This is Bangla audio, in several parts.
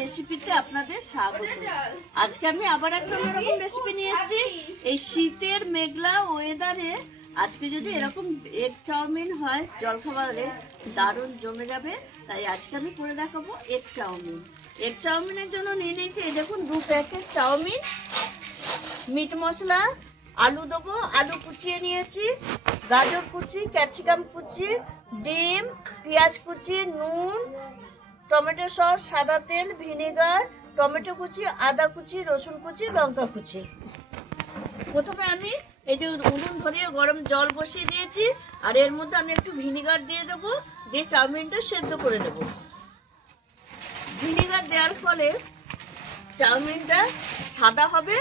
রেসিপিতে আপনাদের স্বাগত। আজকে আমি আবার একটা অন্যরকম রেসিপি নিয়ে এসেছি। এই শীতের মেঘলা ওয়েদারে আজকে যদি এরকম এগ চাউমিন হয় জলখাবারে দারুণ জমে যাবে। তাই আজকে আমি করে দেখাবো এগ চাউমিন। এগ চাউমিনের জন্য নিয়ে নিয়েছি এই দেখুন 2 প্যাকেট চাউমিন, মিট মশলা, আলু দেবো, আলু কুচিয়ে নিয়েছি, গাজর কুচি, ক্যাপসিকাম কুচি, ডিম, পেঁয়াজ কুচি, নুন, টমেটো সস, সাদা তেল, ভিনেগার, টমেটো কুচি, আদা কুচি, রসুন কুচি, লঙ্কা কুচি। প্রথমে আমি এই যে উনুন ধরিয়ে গরম জল বসিয়ে দিয়েছি, আর এর মধ্যে আমি একটু ভিনেগার দিয়ে দেবো, দিয়ে চাউমিনটা সেদ্ধ করে নেব। ভিনেগার দেওয়ার ফলে চাউমিনটা সাদা হবে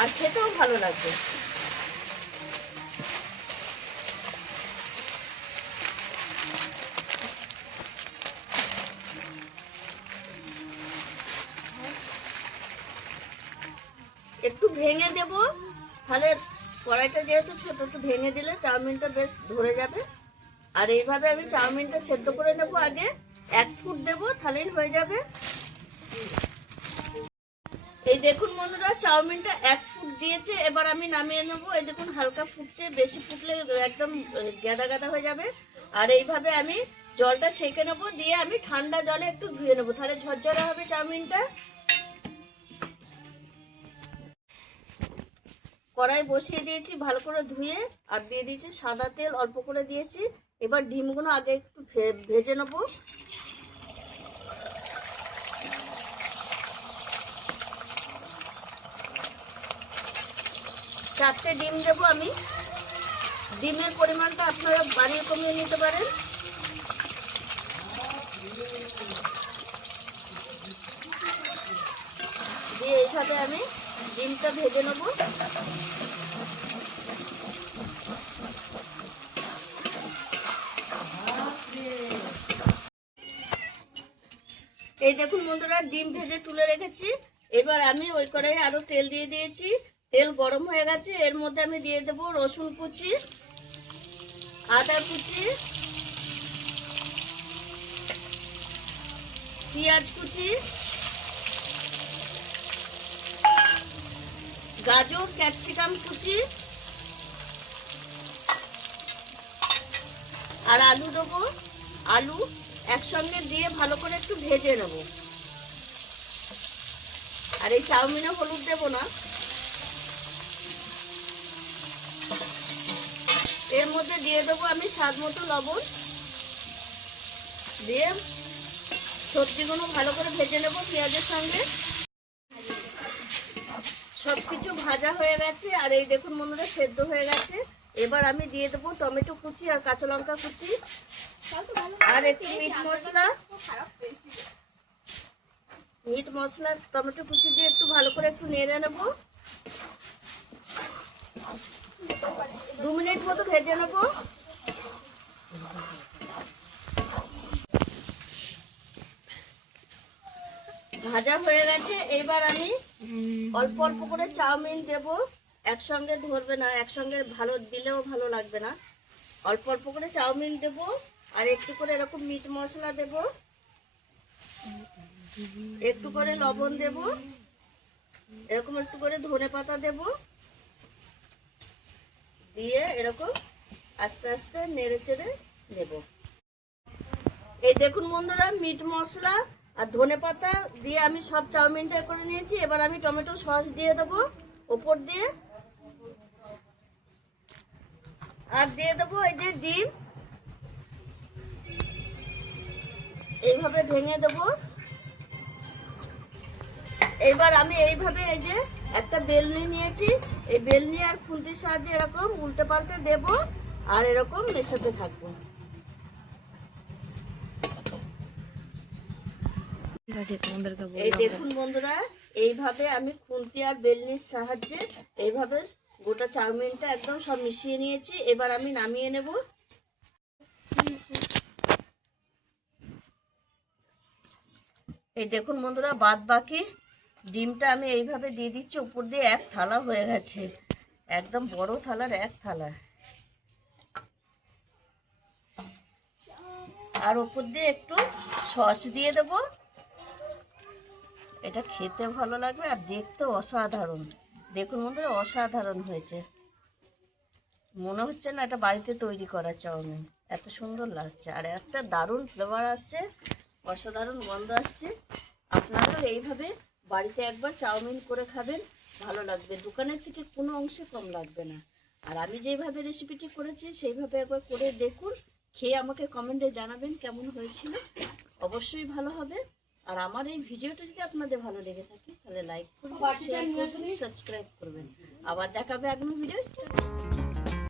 আর খেতেও ভালো লাগবে। একটু ভেঙে দেব, তাহলে কড়াইটা যেহেতু ছোট, একটু ভেঙে দিলে চাউমিনটা বেশ ধরে যাবে। আর এইভাবে আমি চাউমিনটা সেদ্ধ করে নেব। আগে 1 ফুট দেব, তাহলেই হয়ে যাবে। এই দেখুন বন্ধুরা, চাউমিনটা 1 ফুট দিয়েছে, এবার আমি নামিয়ে নেব। এই দেখুন হালকা ফুটছে, বেশি ফুটলে একদম গাদা গাদা হয়ে যাবে। আর এইভাবে আমি জলটা ছেঁকে নেব, দিয়ে আমি ঠান্ডা জলে একটু ধুয়ে নেব, তাহলে ঝরঝরা হবে চাউমিনটা। কড়াই বসিয়ে দিয়েছি ভালো করে ধুয়ে, আর দিয়ে দিয়েছি সাদা তেল অল্প করে দিয়েছি। এবার ডিমগুলো আগে একটু ভেজে নেব। চারটে ডিম দেবো আমি। ডিমের পরিমাণটা আপনারা বাড়িয়ে কমিয়ে নিতে পারেন। দিয়ে এইভাবে আমি ডিমটা ভেজে নেব। এই দেখুন বন্ধুরা, ডিম ভেজে তুলে রেখেছি। এবার আমি ওই কড়াইয়ে আরো তেল দিয়ে দিয়েছি। তেল গরম হয়ে গেছে, এর মধ্যে আমি দিয়ে দেবো রসুন কুচি, আদা কুচি, পেঁয়াজ কুচি, গাজর ক্যাপসিকাম কুচি, আর আলু দেবো। আলু একসঙ্গে দিয়ে ভালো করে একটু ভেজে নেব। আর এই চাউমিনে হলুদ দেব না। এর মধ্যে দিয়ে দেবো আমি স্বাদ মতো লবণ, দিয়ে সবজিগুলো ভালো করে ভেজে নেব পেঁয়াজের সঙ্গে। সবকিছু ভাজা হয়ে গেছে, আর এই দেখুন বন্ধুরা সেদ্ধ হয়ে গেছে। এবার আমি দিয়ে দেবো টমেটো কুচি আর কাঁচা লঙ্কা কুচি, আর একটু মিট মশলা টমেটো কুচি দিয়ে একটু ভালো করে একটু নেড়ে নেব। 2 মিনিট মতো ভেজে নেব। ভাজা হয়ে গেছে, এবার আমি অল্প অল্প করে চাউমিন দেব। একসঙ্গে ধরবে না, একসঙ্গে ভালো দিলেও ভালো লাগবে না। অল্প অল্প করে চাউমিন দেব, আর একটু করে এরকম মিট মশলা দেব, একটু করে লবণ দেব, এরকম একটু করে ধনে পাতা দেব, দিয়ে এরকম আস্তে আস্তে নেড়ে চেড়ে নেব। এই দেখুন বন্ধুরা, মিট মশলা আর ধনে পাতা দিয়ে আমি সব চাউমিনটা করে নিয়েছি। এবার আমি টমেটো সস দিয়ে দেবো ওপর দিয়ে, আর দিয়ে দেবো এই যে ডিম, এইভাবে ভেঙে দেবো। এবার আমি এইভাবে এই যে একটা বেলনি নিয়েছি, এই বেলনি আর খুন্তির সাহায্যে এরকম উল্টে পাল্টে দেবো, আর এরকম মেশাতে থাকবো। এই দেখুন বন্ধুরা, এইভাবে আমি খুন্তি আর বেলনির সাহায্যে এইভাবে গোটা চাউমিনটা একদম সব মিশিয়ে নিয়েছি। এবার আমি নামিয়ে নেব। এই দেখুন বন্ধুরা, বাদ বাকি ডিমটা আমি এইভাবে দিয়ে দিচ্ছি উপর দিয়ে। 1 থালা হয়ে গেছে, একদম বড় থালার 1 থালা। আর উপর দিয়ে একটু সস দিয়ে দেবো। এটা খেতে ভালো লাগবে আর দেখতে অসাধারণ। দেখুন বন্ধুরা, অসাধারণ হয়েছে। মনে হচ্ছে না এটা বাড়িতে তৈরি করা চাউমিন, এত সুন্দর লাগছে আর একটা দারুণ ফ্লেভার আসছে, অসাধারণ গন্ধ আসছে। আপনারাও এইভাবে বাড়িতে একবার চাউমিন করে খাবেন, ভালো লাগবে, দোকানের থেকে কোনো অংশে কম লাগবে না। আর আমি যেভাবে রেসিপিটি করেছি সেইভাবে একবার করে দেখুন, খেয়ে আমাকে কমেন্টে জানাবেন কেমন হয়েছিল। অবশ্যই ভালো হবে। আর আমার এই ভিডিওটা যদি আপনাদের ভালো লেগে থাকে তাহলে লাইক করবেন, শেয়ার করবেন, সাবস্ক্রাইব করবেন। আবার দেখাবে আগামী ভিডিও।